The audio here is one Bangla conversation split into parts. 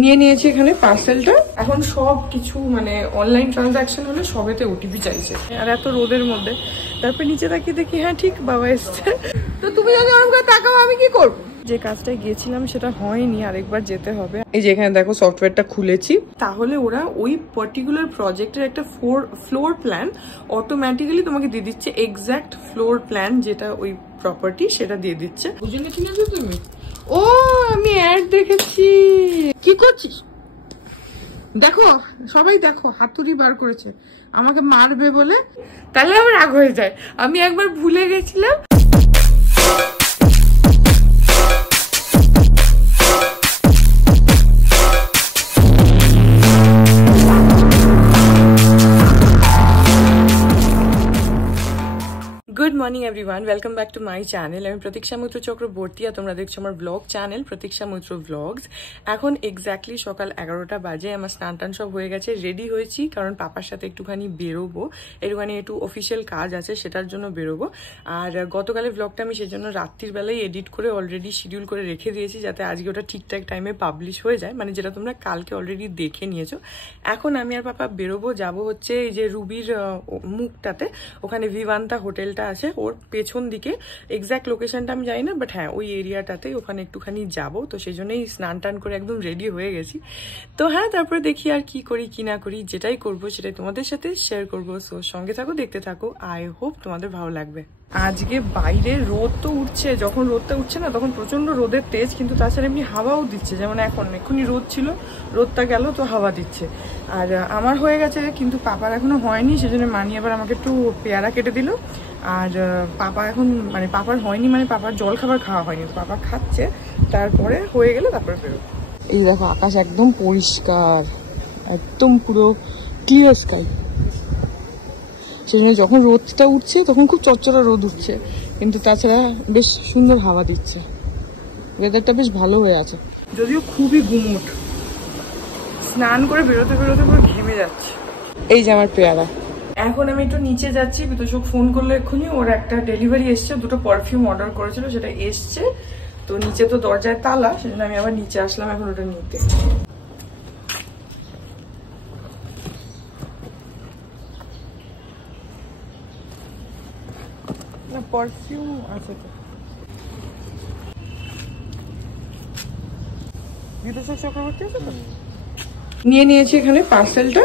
নিয়ে নিয়েছি এখানে পার্সেলটা। এখন সব কিছু মানে অনলাইন ট্রানজাকশন হলে সবেতে ওটিপি চাইছে, আর এত রোদের মধ্যে। তারপর নিচে তাকিয়ে দেখি হ্যাঁ ঠিক বাবা এসছে। তো তুমি যদি ওরকম করে তাকাও আমি কি করবো? যে কাজটায় গিয়েছিলাম সেটা হয়নি, আরেকবার যেতে হবে। এই যে এখানে দেখো সফটওয়্যারটা খুলেছি, তাহলে ওরা ওই পার্টিকুলার প্রজেক্টের একটা ফ্লোর প্ল্যান অটোমেটিক্যালি তোমাকে দিয়ে দিচ্ছে, এক্সাক্ট ফ্লোর প্ল্যান যেটা ওই প্রপার্টি সেটা দিয়ে দিচ্ছে। বুঝে নিয়েছো তুমি? ও আমি অ্যাড দেখেছি। কি করছিস? দেখো সবাই দেখো হাতুড়ি বার করেছে আমাকে মারবে বলে, তাহলে আমার রাগ হয়ে যায়। আমি একবার ভুলে গেছিলাম। Good morning everyone, welcome back to my channel. আমি প্রতীক্ষা মৈত্র চক্রবর্তী আর তোমরা দেখছো আমার ব্লগ চ্যানেল প্রতীক্ষা মৈত্র ব্লগস। এখন এক্স্যাক্টলি সকাল 11টা বাজে। আমার স্নান টান সব হয়ে গেছে, রেডি হয়েছি, কারণ পাপার সাথে একটুখানি বেরোবো, একটুখানি একটু অফিসিয়াল কাজ আছে সেটার জন্য বেরোবো। আর গতকালের ব্লগটা আমি সেই জন্য রাত্রির বেলায় এডিট করে অলরেডি শিডিউল করে রেখে দিয়েছি, যাতে আজকে ওটা ঠিকঠাক টাইমে পাবলিশ হয়ে যায়, মানে যেটা তোমরা কালকে অলরেডি দেখে নিয়েছো। এখন আমি আর পাপা বেরোবো, যাবো হচ্ছে এই যে রুবির মুখটাতে, ওখানে ভিভান্তা হোটেলটা আছে, ওর পেছন দিকে। এক্সাক্ট লোকেশনটা আমি জানি না, বাট হ্যাঁ ওই এরিয়াটাতে, ওখানে একটুখানি যাবো। তো সেই জন্যই স্নান টান করে একদম রেডি হয়ে গেছি। তো হ্যাঁ তারপরে দেখি আর কি করি কি না করি, যেটাই করবো সেটাই তোমাদের সাথে শেয়ার করবো। সো সঙ্গে থাকো, দেখতে থাকো, আই হোপ তোমাদের ভালো লাগবে। আজকে বাইরে রোদ তো উঠছে, যখন রোদটা উঠছে না তখন প্রচন্ড রোদের তেজ, কিন্তু তাছাড়া এমনি হাওয়াও দিচ্ছে, যেমন এখনই রোদ ছিল, রোদটা গেল তো হাওয়া দিচ্ছে। আর আমার হয়ে গেছে কিন্তু পাপার এখনো হয়নি, সেজন্য মানি আবার আমাকে একটু পেয়ারা কেটে দিল। আর পাপা এখন মানে পাপার হয়নি, মানে পাপার জল খাবার খাওয়া হয়নি, তো পাপা খাচ্ছে, তারপরে হয়ে গেলে তারপরে বেরোবো। এই দেখো আকাশ একদম পরিষ্কার, একদম পুরো ক্লিয়ার স্কাই। সেজন্য যখন রোদটা উঠছে তখন খুব চচ্চড়া রোদ উঠছে, কিন্তু তাছাড়া বেশ সুন্দর হাওয়া দিচ্ছে, ওয়েদারটা বেশ ভালো হয়ে আছে। যদিও খুবই গুমোট, স্নান করে বেরোতে বেরোতে পুরো ঘেমে যাচ্ছে। এই যে আমার পেয়ারা। এখন আমি একটু নিচে যাচ্ছি, বিতোষক ফোন করলো এক্ষুনি, ওর একটা ডেলিভারি এসছে, দুটো পারফিউম অর্ডার করেছিল, সেটা এসছে। তো নিচে তো দরজায় তালা, সেজন্য আমি আবার নিচে আসলাম এখন ওটা নিতে। না পারফিউম আছে তো। বিতোষক চক্রবর্তী আছে তো। নিয়ে নিয়েছি এখানে পার্সেলটা।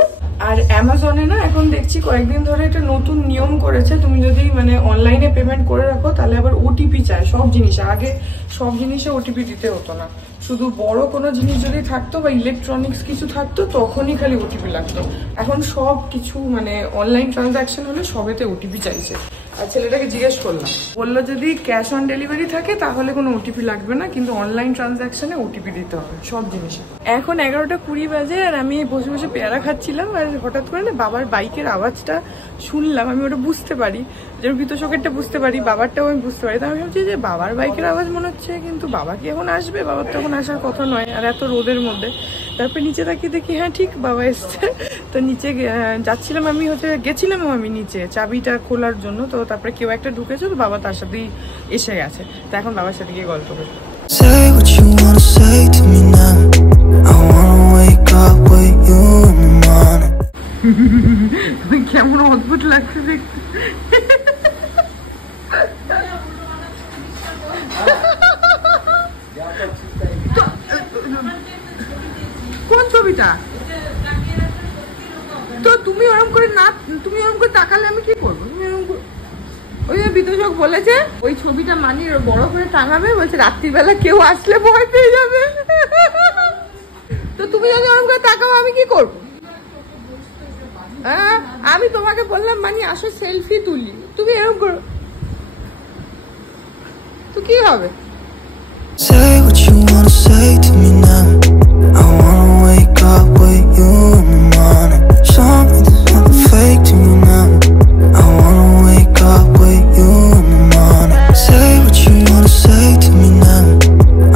আর অ্যামাজনে না এখন দেখছি কয়েকদিন ধরে একটা নতুন নিয়ম করেছে, তুমি যদি মানে অনলাইনে পেমেন্ট করে রাখো তাহলে আবার ওটিপি চায় সব জিনিসে। আগে সব জিনিসে ওটিপি দিতে হতো না, শুধু বড় কোনো জিনিস যদি থাকতো বা ইলেকট্রনিক্স কিছু থাকতো তখনই খালি ওটিপি লাগতো। এখন সব কিছু মানে অনলাইন ট্রানজাকশন হলে সবেতে ওটিপি চাইছে। আর ছেলেটাকে জিজ্ঞেস করলাম, বললো যদি ক্যাশ অন ডেলিভারি থাকে তাহলে কোনো ওটিপি লাগবে না, কিন্তু অনলাইন ট্রানজাকশনে ওটিপি দিতে হবে সব জিনিসে। এখন 11টা 20 বাজে, আর আমি বসে বসে পেয়ারা খাচ্ছিলাম, আর হঠাৎ করে না বাবার বাইকের আওয়াজটা শুনলাম। আমি ওটা বুঝতে পারি, যেমন বিতোষকেরটা বুঝতে পারি, বাবারটাও আমি বুঝতে পারি। তাই আমি ভাবছি যে বাবার বাইকের আওয়াজ মনে হচ্ছে, কিন্তু বাবা কি এখন আসবে? বাবার তো এখন আসার কথা নয়, আর এত রোদের মধ্যে। তারপরে নিচে তাকিয়ে দেখি হ্যাঁ ঠিক বাবা এসছে। তো নিচে যাচ্ছিলাম, আমি গেছিলাম আমি নিচে চাবিটা খোলার জন্য, তো তারপরে কেউ একটা ঢুকেছে, তো বাবা তার সাথেই এসে গেছে। তো এখন বাবার সাথে গিয়ে গল্প করি। কেমন অদ্ভুত লাগছে দেখতে। কোন ছবিটা? তো তুমি ওরকম করে না, তুমি ওরকম করে তাকালে আমি কি করবো? তুমি ওরকম করে, ওই বিতোষক বলেছে ওই ছবিটা মানি বড় করে টাঙাবে, বলছে রাত্রিবেলা কেউ আসলে ভয় পেয়ে যাবে। তো তুমি যদি ওরকম করে তাকাও আমি কি করবো? আমি তোমাকে বললাম মানি আসো সেলফি তুলি, তুমি এরকম করো তো কি হবে? Say what you wanna say to me now. I wanna wake up with you in the morning. Show me there's nothing fake to me now. I wanna wake up with you in the morning. Say what you wanna say to me now.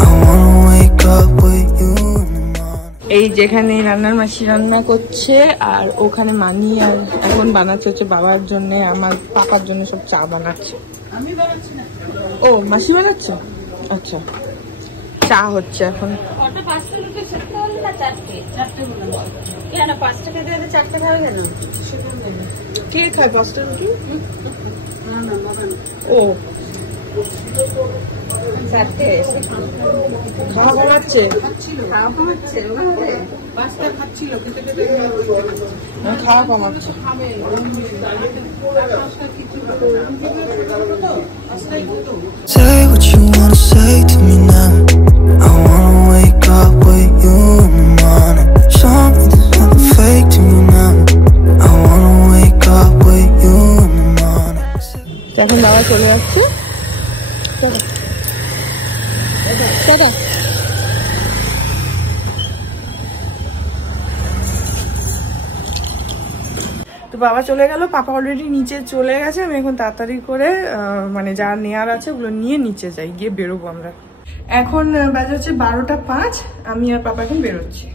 I wanna wake up with you in the morning. এই যেখানে রান্নার মাসি রান্না করছে, আর ওখানে মানি আর এখন বানাচ্ছে হচ্ছে বাবার জন্য, আমার পাপার জন্য সব চা বানাচ্ছে। আমি বানাচ্ছি না, ও মাসি বানাচ্ছে। আচ্ছা চা হচ্ছে এখন। কে খায় 5টা রুটি? ও খাওয়া কমাচ্ছে, খাওয়া কমাচ্ছে। Say what you wanna say to me now. I wanna wake up with you in the morning. Show me there's nothing fake to me now. I wanna wake up with you in the morning. এখন দাওয়া চলে যাচ্ছে। তো বাবা চলে গেল, পাপা অলরেডি নিচে চলে গেছে। আমি এখন তাড়াতাড়ি করে মানে যা নেয়ার আছে ওগুলো নিয়ে নিচে যাই, গিয়ে বেরোবো আমরা। এখন বাজে হচ্ছে 12টা 5, আমি আর পাপা এখন বেরোচ্ছি।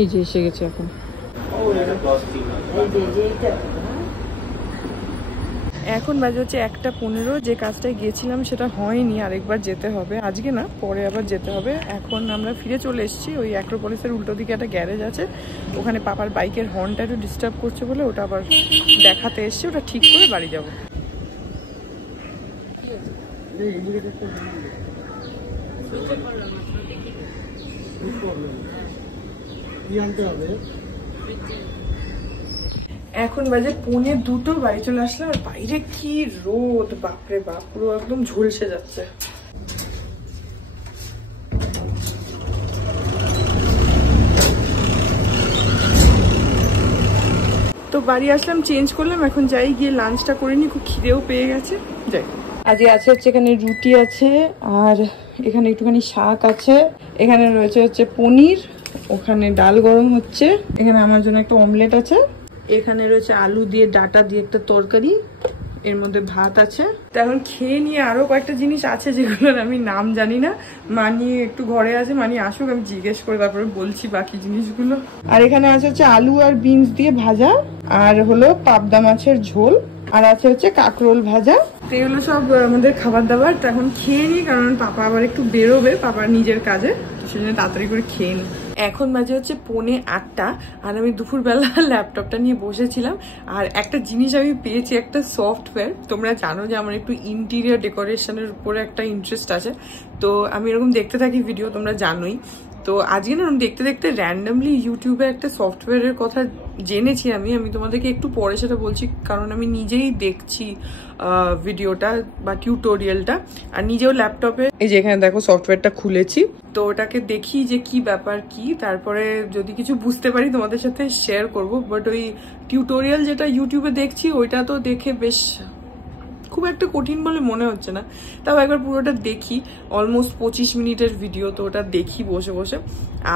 এই যে এসে গেছে এখন। এখন বাজে হচ্ছে 1:15। যে কাজটায় গিয়েছিলাম সেটা হয়নি, আরেকবার যেতে হবে। আজকে না, পরে আবার যেতে হবে। এখন আমরা ফিরে চলে এসেছি। ওই অ্যাক্রোপলিসের উল্টো দিকে একটা গ্যারেজ আছে, ওখানে পাপার বাইকের হর্নটা একটু ডিস্টার্ব করছে বলে ওটা আবার দেখাতে এসছি। ওটা ঠিক করে বাড়ি যাবো। এখন বাজে 1:45, বাড়ি চলে আসলাম। আর বাইরে কি রোদ, বাপরে বাপ, পুরো একদম ঝলসে যাচ্ছে। তো বাড়ি আসলাম, চেঞ্জ করলাম, এখন যাই গিয়ে লাঞ্চটা করে নি, খুব খিদেও পেয়ে গেছে। যাই। আজকে আছে হচ্ছে এখানে রুটি আছে, আর এখানে একটুখানি শাক আছে, এখানে রয়েছে হচ্ছে পনির, ওখানে ডাল গরম হচ্ছে, এখানে আমার জন্য একটা অমলেট আছে, এখানে রয়েছে আলু দিয়ে ডাটা দিয়ে একটা তরকারি, এর মধ্যে ভাত আছে। তো এখন খেয়ে নিয়ে আরো কয়েকটা জিনিস আছে যেগুলোর আমি নাম জানি না। মানি একটু ঘরে আছে, মানি আসুক, আমি জিজ্ঞেস করে তারপরে বলছি বাকি জিনিসগুলো। আর এখানে আছে হচ্ছে আলু আর বিনস দিয়ে ভাজা, আর হলো পাবদা মাছের ঝোল, আর আছে হচ্ছে কাঁকরোল ভাজা। তো এগুলো সব আমাদের খাবার দাবার। তো এখন খেয়ে নিই, কারণ পাপা আবার একটু বেরোবে, পাপার নিজের কাজে, সেজন্য তাড়াতাড়ি করে খেয়ে নিই। এখন বাজে হচ্ছে 7:45, আর আমি দুপুরবেলা ল্যাপটপটা নিয়ে বসেছিলাম। আর একটা জিনিস আমি পেয়েছি, একটা সফটওয়্যার। তোমরা জানো যে আমার একটু ইন্টেরিয়র ডেকোরেশনের উপরে একটা ইন্টারেস্ট আছে, তো আমি এরকম দেখতে থাকি ভিডিও, তোমরা জানোই। তো আজকে না দেখতে দেখতে র্যান্ডামলি ইউটিউবে একটা সফটওয়্যারের কথা জেনেছি আমি তোমাদেরকে একটু পরে সেটা বলছি, কারণ আমি নিজেই দেখছি ভিডিওটা বা টিউটোরিয়ালটা, আর নিজেও ল্যাপটপে এই যে এখানে দেখো সফটওয়্যারটা খুলেছি, তো ওটাকে দেখি যে কি ব্যাপার কি, তারপরে যদি কিছু বুঝতে পারি তোমাদের সাথে শেয়ার করব। বাট ওই টিউটোরিয়াল যেটা ইউটিউবে দেখছি ওইটা তো দেখে বেশ খুব একটা কঠিন বলে মনে হচ্ছে না, তাও একবার পুরোটা দেখি। অলমোস্ট 25 মিনিটের ভিডিও, তো ওটা দেখি বসে বসে।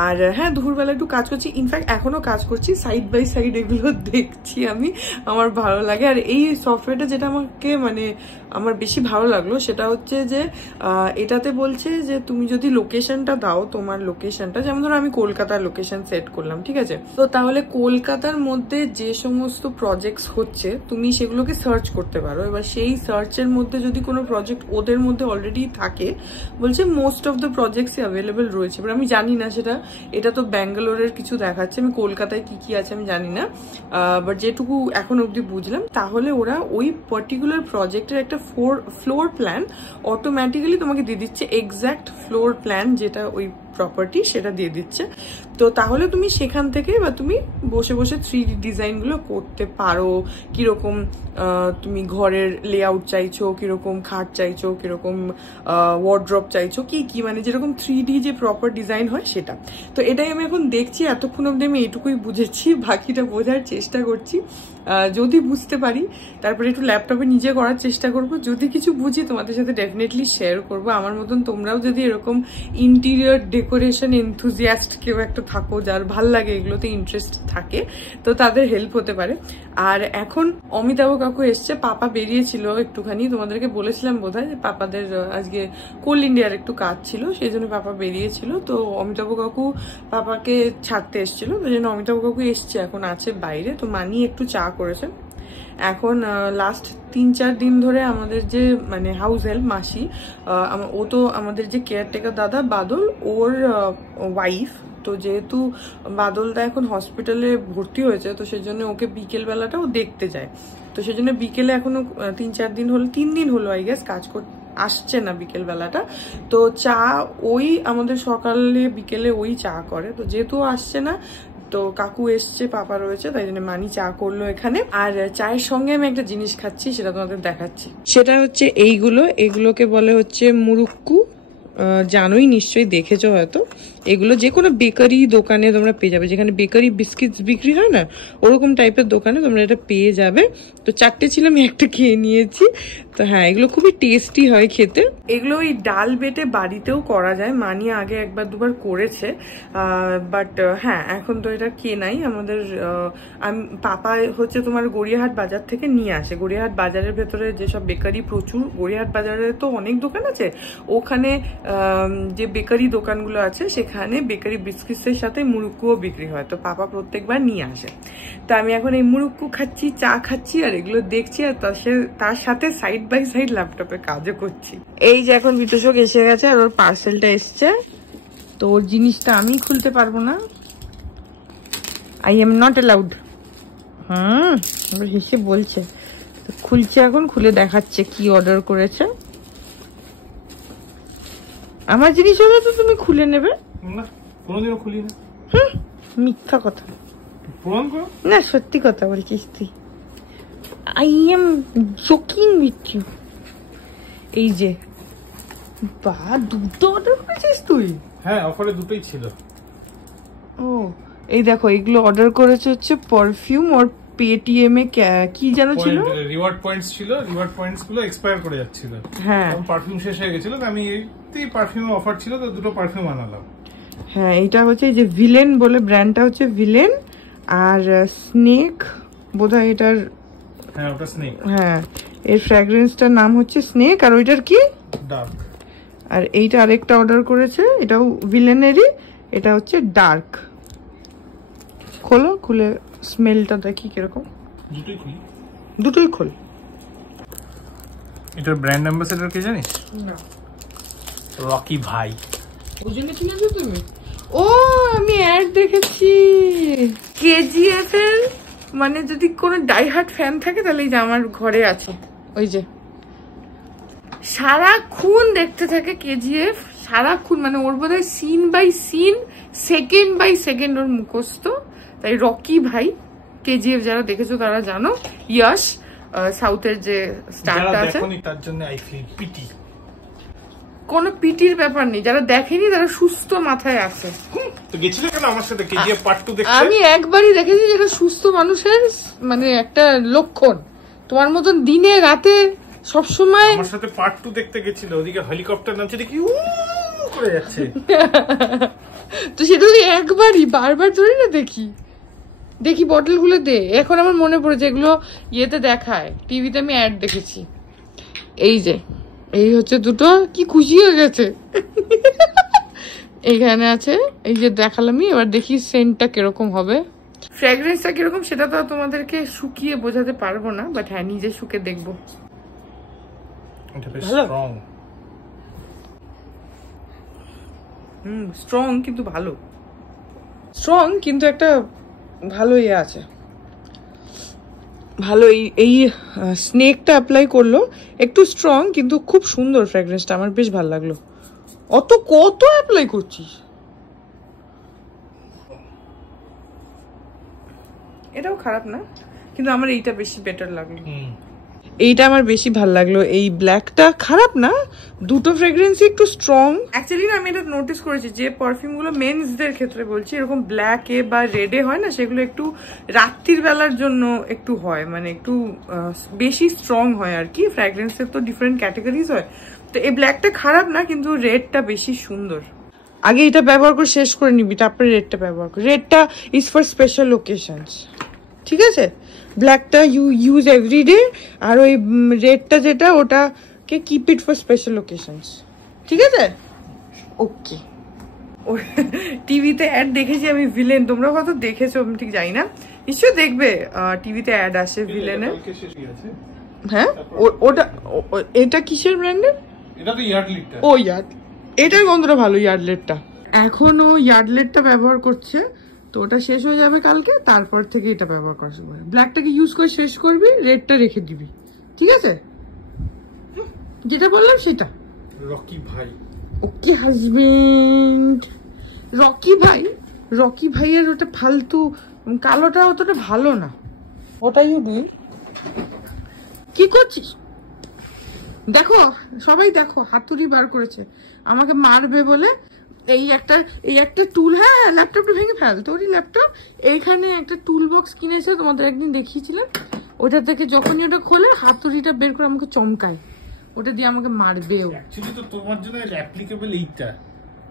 আর হ্যাঁ, দুপুরবেলা একটু কাজ করছি, ইনফ্যাক্ট এখনো কাজ করছি, সাইড বাই সাইড এগুলো দেখছি আমি, আমার ভালো লাগে। আর এই সফটওয়্যারটা যেটা আমাকে মানে আমার বেশি ভালো লাগলো সেটা হচ্ছে যে এটাতে বলছে যে তুমি যদি লোকেশনটা দাও, তোমার লোকেশনটা, যেমন ধরো আমি কলকাতার লোকেশন সেট করলাম, ঠিক আছে, তো তাহলে কলকাতার মধ্যে যে সমস্ত প্রজেক্টস হচ্ছে তুমি সেগুলোকে সার্চ করতে পারো। এবার সেই সার্চের মধ্যে যদি কোনো প্রজেক্ট ওদের মধ্যে অলরেডি থাকে, বলছে মোস্ট অফ দ্য প্রজেক্টসই অ্যাভেলেবেল রয়েছে। এবার আমি জানি না সেটা, এটা তো ব্যাঙ্গালোরের কিছু দেখাচ্ছে, আমি কলকাতায় কি কি আছে আমি জানি না, বাট যেটুকু এখন অবধি বুঝলাম, তাহলে ওরা ওই পার্টিকুলার প্রজেক্টের একটা ফ্লোর প্ল্যান অটোমেটিক্যালি তোমাকে দিয়ে দিচ্ছে, এক্স্যাক্ট ফ্লোর প্ল্যান যেটা ওই প্রপার্টি সেটা দিয়ে দিচ্ছে। তো তাহলে তুমি সেখান থেকে বা তুমি বসে বসে 3D ডিজাইনগুলো করতে পারো। কিরকম তুমি ঘরের লেআউট চাইছো, কিরকম খাট চাইছো, কিরকম ওয়ার্ড্রপ চাইছো, কি মানে যেরকম 3D যে প্রপার ডিজাইন হয় সেটা। তো এটাই আমি এখন দেখছি, এতক্ষণ অব্দি আমি এটুকুই বুঝেছি, বাকিটা বোঝার চেষ্টা করছি। যদি বুঝতে পারি তারপরে একটু ল্যাপটপে নিজে করার চেষ্টা করব, যদি কিছু বুঝি তোমাদের সাথে ডেফিনেটলি শেয়ার করব। আমার মতন তোমরাও যদি এরকম ইন্টেরিয়র ডেকোরেশন এনথুজিয়াস্ট কেউ একটা থাকো, যার ভাল লাগে এগুলোতে ইন্টারেস্ট থাকে, তো তাদের হেল্প হতে পারে। আর এখন অমিতাভ কাকু এসছে, পাপা বেরিয়েছিল একটুখানি, তোমাদেরকে বলেছিলাম বোধহয় যে পাপাদের আজকে কোল ইন্ডিয়ার একটু কাজ ছিল, সেই জন্য পাপা বেরিয়েছিল। তো অমিতাভ কাকু পাপাকে ছাড়তে এসেছিল, ওই জন্য অমিতাভ কাকু এসছে, এখন আছে বাইরে। তো মানি একটু চা করেছে। এখন লাস্ট 3-4 দিন ধরে আমাদের যে মানে হাউস হেল্প মাসি, ও তো আমাদের যে কেয়ারটেকার দাদা বাদল, ওর ওয়াইফ। তো যেহেতু বাদলদা এখন হসপিটালে ভর্তি হয়েছে, তো সেই জন্য ওকে বিকেল বেলাটা ও দেখতে যায়। তো সেই জন্য বিকেলে এখনো 3-4 দিন হলো, 3 দিন হলো আই গেস কাজ করতে আসছে না বিকেল বেলাটা। তো চা ওই আমাদের সকালে বিকেলে ওই চা করে। তো যেহেতু আসছে না, তো কাকু এসছে, পাপা রয়েছে, তাই জন্য মানি চা করলো এখানে। আর চায়ের সঙ্গে আমি একটা জিনিস খাচ্ছি, সেটা তোমাদের দেখাচ্ছি। সেটা হচ্ছে এগুলোকে বলে হচ্ছে মুরুক্কু। জানোই নিশ্চয়ই, দেখেছো হয়তো। এগুলো যে কোনো বেকারি দোকানে তোমরা পেয়ে যাবে, যেখানে বেকারি বিস্কিট বিক্রি হয় না, ওরকম টাইপের দোকানে তোমরা এটা পেয়ে যাবে। তো 4টে ছিল, আমি একটা খেয়ে নিয়েছি। তো হ্যাঁ, এগুলো খুবই টেস্টি হয় খেতে। এগুলো ওই ডাল বেটে বাড়িতেও করা যায়, মানি আগে 1-2বার করেছে, বাট হ্যাঁ এখন তো এটা কেনাই আমাদের। পাপা হচ্ছে তোমার গড়িয়াহাট বাজার থেকে নিয়ে আসে। গড়িয়াহাট বাজারের ভেতরে যেসব বেকারি প্রচুর, গড়িয়াহাট বাজারে তো অনেক দোকান আছে, ওখানে যে বেকারি দোকানগুলো আছে সেখানে বেকারি বিস্কিটসের সাথে মুরুক্কুও বিক্রি হয়। তো পাপা প্রত্যেকবার নিয়ে আসে। তো আমি এখন এই মুরুক্কু খাচ্ছি, চা খাচ্ছি, আর এগুলো দেখছি, আর তার সাথে সাইড বাই সাইড ল্যাপটপে কাজও করছি। এই যে এখন বিতোষক এসে গেছে, আর ওর পার্সেলটা এসছে। তো ওর জিনিসটা আমি খুলতে পারবো না, আই এম নট অ্যালাউড। হেসে বলছে। তো খুলছে, এখন খুলে দেখাচ্ছে কি অর্ডার করেছে। আমার জিনিস হলে তো তুমি খুলে নেবে না, কোনোদিনও খুলি না। মিথ্যা কথা, প্রমাণ করো না সত্যি কথা বলছিস তুই। I am joking with you. এই যে বা, দুটো অর্ডার করেছিস তুই? হ্যাঁ, অফারে দুটোই ছিল। ও এই দেখো, এগুলো অর্ডার করেছে হচ্ছে পারফিউম, আর পেটিএম এ কি যেন ছিল, রিওয়ার্ড পয়েন্টস ছিল। রিওয়ার্ড পয়েন্টস গুলো এক্সপায়ার করে যাচ্ছিল। হ্যাঁ, পারফিউম শেষ হয়ে গেছিল, তো আমি এই পারফিউম অফার ছিল, তো দুটো পারফিউম আনালাম। হ্যাঁ, এটা হচ্ছে যে ভিলেন বলে, ব্র্যান্ডটা হচ্ছে ভিলেন। আর স্নেক বোধহয় এটার, হ্যাঁ ওটা স্নেক। হ্যাঁ, এর ফ্র্যাগ্রেন্সটার নাম হচ্ছে স্নেক। আর ওইটার কি ডার্ক। আর এইটা আরেকটা অর্ডার করেছে, এটাও ভিলেনেরই, এটা হচ্ছে ডার্ক। খোলো, খুলে স্মেলটা দেখি কিরকম। দুটোই খুলি, দুটোই খোল। এটার ব্র্যান্ড অ্যাম্বাসেডর কে জানিস? না। রকি ভাই। ওই জন্য কিনেছো তুমি? ও আমি অ্যাড দেখেছি কেজিএফ এর, মানে যদি কোনো ডাইহার্ট ফ্যান থাকে তাহলে এই যে আমার ঘরে আছে, ওই যে সারাক্ষণ দেখতে থাকে কেজিএফ, সারাক্ষণ, মানে ওর বোধহয় scene by scene, second by second ওর মুখস্থ। তাই রকি ভাই, কেজিএফ যারা দেখেছো তারা জানো, ইয়াশ সাউথের যে স্টারটা আছে, তার জন্য আই ফিল পিটি। কোনো পিটির ব্যাপার নেই, যারা দেখেনি তারা সুস্থ মাথায় আছে। তো গেছিলে কেন আমার সাথে কেজিএফ পার্ট 2 দেখতে? আমি একবারই দেখেছি, যেটা সুস্থ মানুষের মানে একটা লক্ষণ। তোমার মতন দিনে রাতে সবসময় আমার সাথে পার্ট 2 দেখতে গেছিল, ওদিকে হেলিকপ্টার নামছে, দেখি করে যাচ্ছে। তো সেটা একবারই, বারবার ধরে না দেখি দেখি বটল গুলো দে। এখন আমার মনে পড়েছে, এগুলো ইয়েতে দেখায়, টিভিতে আমি অ্যাড দেখেছি। এই যে এই হচ্ছে দুটো, কি খুশি হয়ে গেছে। এইখানে আছে, এই যে দেখালামই। এবার দেখি সেন্টটা কিরকম হবে, ফ্র্যাগ্রেন্সটা কিরকম, সেটা তো তোমাদেরকে শুকিয়ে বোঝাতে পারবো না, বাট হ্যাঁ নিজে শুকে দেখবো। এটা বেশ স্ট্রং। স্ট্রং কিন্তু ভালো, স্ট্রং কিন্তু একটা ভালো ইয়ে আছে, ভালো। এই স্নেকটা অ্যাপ্লাই করলো, একটু স্ট্রং কিন্তু খুব সুন্দর ফ্র্যাগ্রেন্সটা, আমার বেশ ভালো লাগলো। কত অ্যাপ্লাই করছিস? এটাও খারাপ না, কিন্তু আমার এইটা বেশি বেটার লাগলো। এইটা আমার বেশি ভালো লাগলো। এই ব্ল্যাকটা খারাপ না, দুটো ফ্রেগ্রেন্সই একটু স্ট্রং। অ্যাকচুয়ালি না আমি এটা নোটিস করেছি যে পারফিউমগুলো মেন্সদের ক্ষেত্রে বলছি, এরকম ব্ল্যাকে বা রেডে হয় না, সেগুলো একটু রাত্রির বেলার জন্য একটু হয়, মানে একটু বেশি স্ট্রং হয় আর কি। ফ্র্যাগ্রেন্সের তো ডিফারেন্ট ক্যাটাগরিজ হয়, তো এই ব্ল্যাকটা খারাপ না, কিন্তু রেডটা বেশি সুন্দর। আগে এটা ব্যবহার করে শেষ করে নিবি, তারপরে রেডটা ব্যবহার কর। রেডটা ইজ ফর স্পেশাল ওকেশনস, ঠিক আছে? ব্ল্যাকটা ইউ ইউজ এভরিডে, আর ওই রেডটা যেটা ওটাকে keep it for special occasions, ঠিক আছে? ওকে। টিভিতে অ্যাড দেখেছি আমি ভিলেন, তোমরা হয়তো দেখেছো, আমি ঠিক জানি না, নিশ্চয়ই দেখবে। টিভিতে অ্যাড আসে ভিলেনের। হ্যাঁ, ওটা এটা কিসের ব্র্যান্ডের? এটা তো ইয়ার্ডলিটা। ও ইয়ার্ড, এটার গন্ধটা ভালো, ইয়ার্ডলেটটা। এখন ও ইয়ার্ডলেটটা ব্যবহার করছে, তো ওটা শেষ হয়ে যাবে কালকে, তারপর থেকে এটা ব্যবহার করা শুরু করবে। ব্ল্যাকটাকে ইউজ করে শেষ করবি, রেডটা রেখে দিবি, ঠিক আছে? যেটা বললাম সেটা। রকি ভাই, ওকে হাজবেন্ড। রকি ভাইয়ের ওটা ফালতু, কালোটা অতটা ভালো না। ওটাই দুই। কি করছিস? দেখো সবাই দেখো, হাতুড়ি বার করেছে আমাকে মারবে বলে। এই একটা টুল, হ্যাঁ ল্যাপটপটা ভেঙে ফেল, তোরই ল্যাপটপ। এইখানে একটা টুল বক্স কিনেছে, তোমাদের একদিন দেখিয়েছিলাম। ওটা থেকে যখনই ওটা খোলে হাতুড়িটা বের করে আমাকে চমকায়, ওটা দিয়ে আমাকে মারবেও। অ্যাকচুয়ালি তো তোমার জন্য অ্যাপ্লিকেবল এইটা,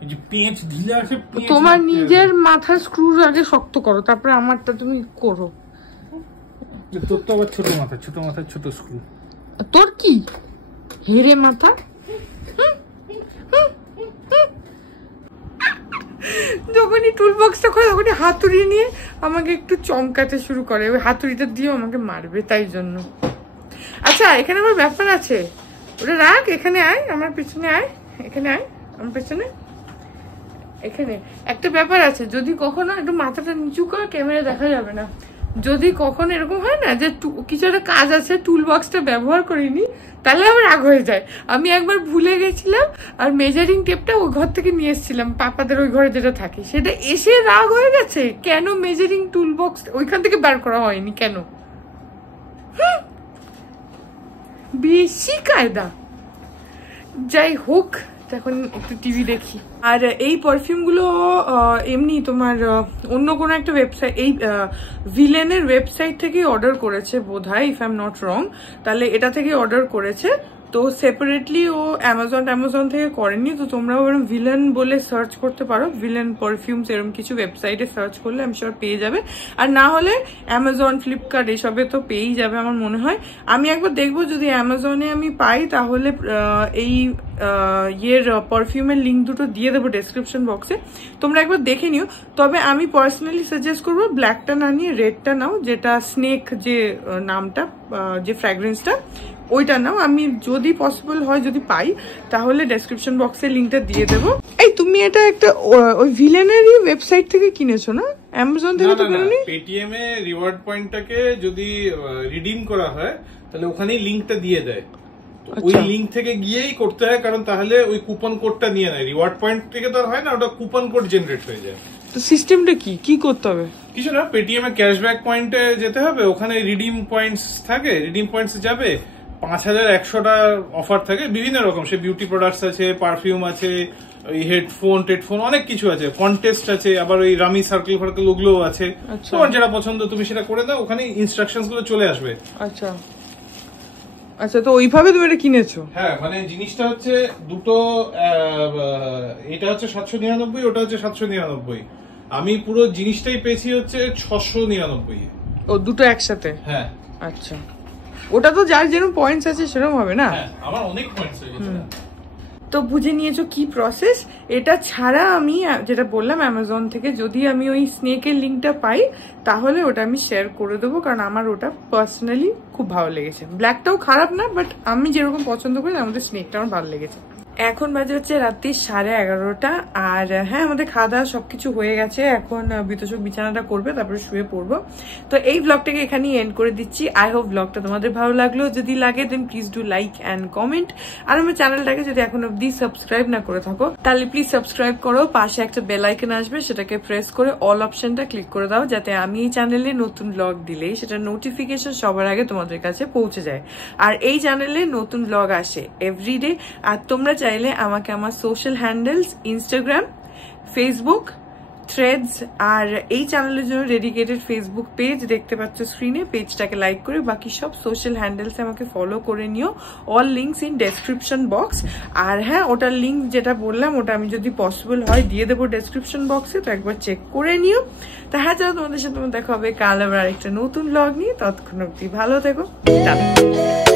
এই যে পেঁচ ঢিলা আছে। তোমার নিজের মাথার স্ক্রু আগে শক্ত করো, তারপরে আমারটা তুমি করো। তোর তো আবার ছোট মাথা, ছোট স্ক্রু। তোর কি হেরে মাথা? যখনই টুল বক্সটা খোলে তখনই হাতুড়ি নিয়ে আমাকে একটু চমকাতে শুরু করে, ওই হাতুড়িটা দিয়ে আমাকে মারবে, তাই জন্য। আচ্ছা, এখানে আমার ব্যাপার আছে, ওটা রাখ, এখানে আয়, আমার পিছনে আয়, এখানে আয় আমার পেছনে। এখানে একটা ব্যাপার আছে, যদি কখনো একটু মাথাটা নিচু কর, ক্যামেরা দেখা যাবে না। যদি কখনো এরকম হয় না যে কিছু একটা কাজ আছে, টুল বক্সটা ব্যবহার করিনি, তাহলে আমার রাগ হয়ে যায়। আমি একবার ভুলে গেছিলাম, আর মেজারিং টেপটা ওই ঘর থেকে নিয়ে এসেছিলাম, পাপাদের ওই ঘরে যেটা থাকে, সেটা এসে রাগ হয়ে গেছে কেন মেজারিং টুল বক্স ওইখান থেকে বার করা হয়নি কেন। বেশি কায়দা। যাই হোক, এখন একটু টিভি দেখি। আর এই পারফিউমগুলো এমনি তোমার অন্য কোনো একটা ওয়েবসাইট, এই ভিলেনের ওয়েবসাইট থেকে অর্ডার করেছে বোধহয়, if I am not wrong. তাহলে এটা থেকে অর্ডার করেছে, তো সেপারেটলি ও অ্যামাজন থেকে করেনি। তো তোমরাও এরকম ভিলেন বলে সার্চ করতে পারো, ভিলেন পারফিউমস এরকম কিছু ওয়েবসাইটে সার্চ করলে আমি শিওর পেয়ে যাবে। আর না হলে অ্যামাজন, ফ্লিপকার্ট এসবে তো পেয়েই যাবে আমার মনে হয়। আমি একবার দেখবো যদি অ্যামাজনে আমি পাই, তাহলে এই ইয়ের পারফিউমের লিঙ্ক দুটো দিয়ে দেবো ডেসক্রিপশন বক্সে, তোমরা একবার দেখে নিও। তবে আমি পার্সোনালি সাজেস্ট করবো ব্ল্যাকটা না নিয়ে রেডটা নাও, যেটা স্নেক যে নামটা, যে ফ্র্যাগ্রেন্সটা, ওইটা নাও। আমি যদি পসিবল হয়, যদি পাই, তাহলে ডেসক্রিপশন বক্সে লিঙ্কটা দিয়ে দেবো। এই তুমি এটা একটা ওই ভিলেনেরই ওয়েবসাইট থেকে কিনেছো না, অ্যামাজন থেকে তো কিনোনি? পেটিএম এ রিওয়ার্ড পয়েন্টটাকে যদি রিডিম করা হয়, তাহলে ওখানেই লিঙ্কটা দিয়ে দেয়। ওই লিঙ্ক থেকে গিয়েই করতে হয়, কারণ তাহলে ওই কুপন কোডটা নিয়ে নেয়। রিওয়ার্ড পয়েন্ট থেকে তো আর হয় না, ওটা কুপন কোড জেনারেট হয়ে যায়। তো সিস্টেমটা কি করতে হবে? কিছু না, পেটিএম এ ক্যাশব্যাক পয়েন্টে যেতে হবে, ওখানে রিডিম পয়েন্টস থাকে, রিডিম পয়েন্টস যাবে, 5100টা অফার থাকে বিভিন্ন রকম, সে বিউটি প্রোডাক্টস আছে, পারফিউম আছে, ওই হেডফোন অনেক কিছু আছে, কন্টেস্ট আছে, আবার ওই রামি সার্কেল ফার্কেল ওগুলোও আছে। তোমার যেটা পছন্দ তুমি সেটা করে দাও, ওখানে ইনস্ট্রাকশনস গুলো চলে আসবে। আচ্ছা আচ্ছা, তো ওইভাবে তুমি এটা কিনেছো? হ্যাঁ, মানে জিনিসটা হচ্ছে দুটো, এটা হচ্ছে 799, ওটা হচ্ছে 799। আমি পুরো জিনিসটাই পেয়েছি হচ্ছে 699। ও, দুটো একসাথে? হ্যাঁ। আচ্ছা, ওটা তো যার যেরকম পয়েন্টস আছে সেরকম হবে না? হ্যাঁ, আমার অনেক পয়েন্টস হয়ে গেছে। তো বুঝে নিয়েছো কি প্রসেস। এটা ছাড়া আমি যেটা বললাম অ্যামাজন থেকে যদি আমি ওই স্নেকের লিঙ্কটা পাই, তাহলে ওটা আমি শেয়ার করে দেবো, কারণ আমার ওটা পার্সোনালি খুব ভালো লেগেছে। ব্ল্যাকটাও খারাপ না, বাট আমি যেরকম পছন্দ করি আমাদের স্নেকটা আমার ভালো লেগেছে। এখন বাজে হচ্ছে রাত্রি 11:30 আর হ্যাঁ আমাদের খাওয়া দাওয়া সবকিছু হয়ে গেছে। এখন বিতোষক বিছানাটা করবে, তারপরে শুয়ে পড়বো। তো এই ব্লগটাকে এখানেই এন্ড করে দিচ্ছি। আই হোপ ব্লগটা তোমাদের ভালো লাগলো। যদি লাগে then please do like and comment. আর আমার চ্যানেলটাকে যদি এখন অব্দি সাবস্ক্রাইব না করে থাকো তাহলে প্লিজ সাবস্ক্রাইব করো। পাশে একটা বেল আইকন আসবে, সেটাকে প্রেস করে অল অপশনটা ক্লিক করে দাও, যাতে আমি এই চ্যানেলে নতুন ব্লগ দিলেই সেটা নোটিফিকেশন সবার আগে তোমাদের কাছে পৌঁছে যায়। আর এই চ্যানেলে নতুন ব্লগ আসে এভরিডে। আর তোমরা চাইলে আমাকে আমার social handles Instagram, Facebook, threads আর এই চ্যানেলের জন্য ডেডিকেটেড ফেসবুক পেজ দেখতে পাচ্ছ স্ক্রিনে, পেজটাকে লাইক করে বাকি সব সোশ্যাল হ্যান্ডেলসে আমাকে ফলো করে নিও। All links in description box. আর হ্যাঁ ওটার লিঙ্ক যেটা বললাম ওটা আমি যদি পসিবল হয় দিয়ে দেবো ডেসক্রিপশন বক্সে, তো একবার চেক করে নিও। তা হ্যাঁ চলো তোমাদের সাথে দেখা হবে কাল আবার আরেকটা নতুন ব্লগ নিয়ে। ততক্ষণ অব্দি ভালো থেকো, টাটা।